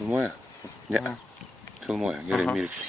Filmuoja? Ne. Filmuoja, gerai, mirksi.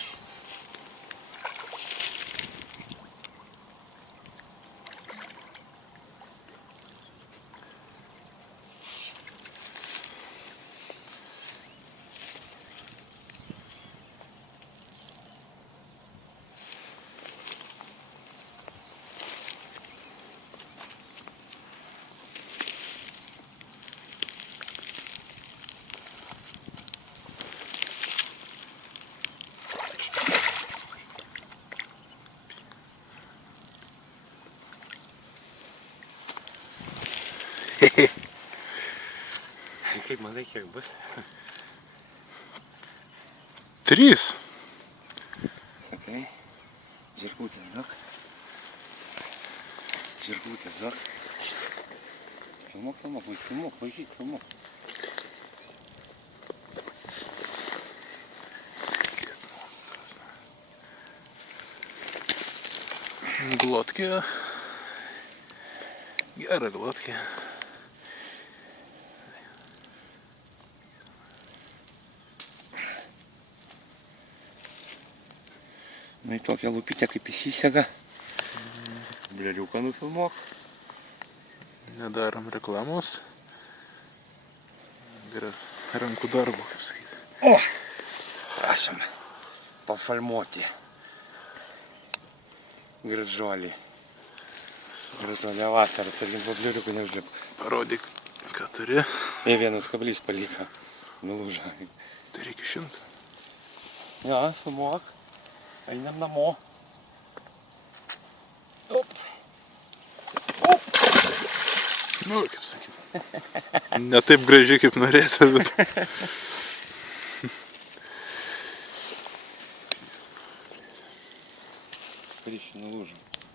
Kaip manai, kiek bus? 3. Sakai, žirkutės duok. Žirkutės duok. Filmuok, važiuok, filmuok. Glotkė. Gera glotkė. Nu į tokią lupytę kaip įsisega. Bleriuką nufilmuok. Nedarom reklamos. Yra rankų darbo, kaip sakyti. O! Prašom pafilmuoti. Gražuolį. Gražuolė vasarą, tarkim, po bleriuką neužlip. Parodyk, ką turi. Jie vienas kablys paliko. Nulūža. Tai reikia 100. Ja, filmuok. Einam namo. Op. Nu, kaip sakyti. Ne taip gražiai, kaip norėtų, bet... Ryšį nulūžo.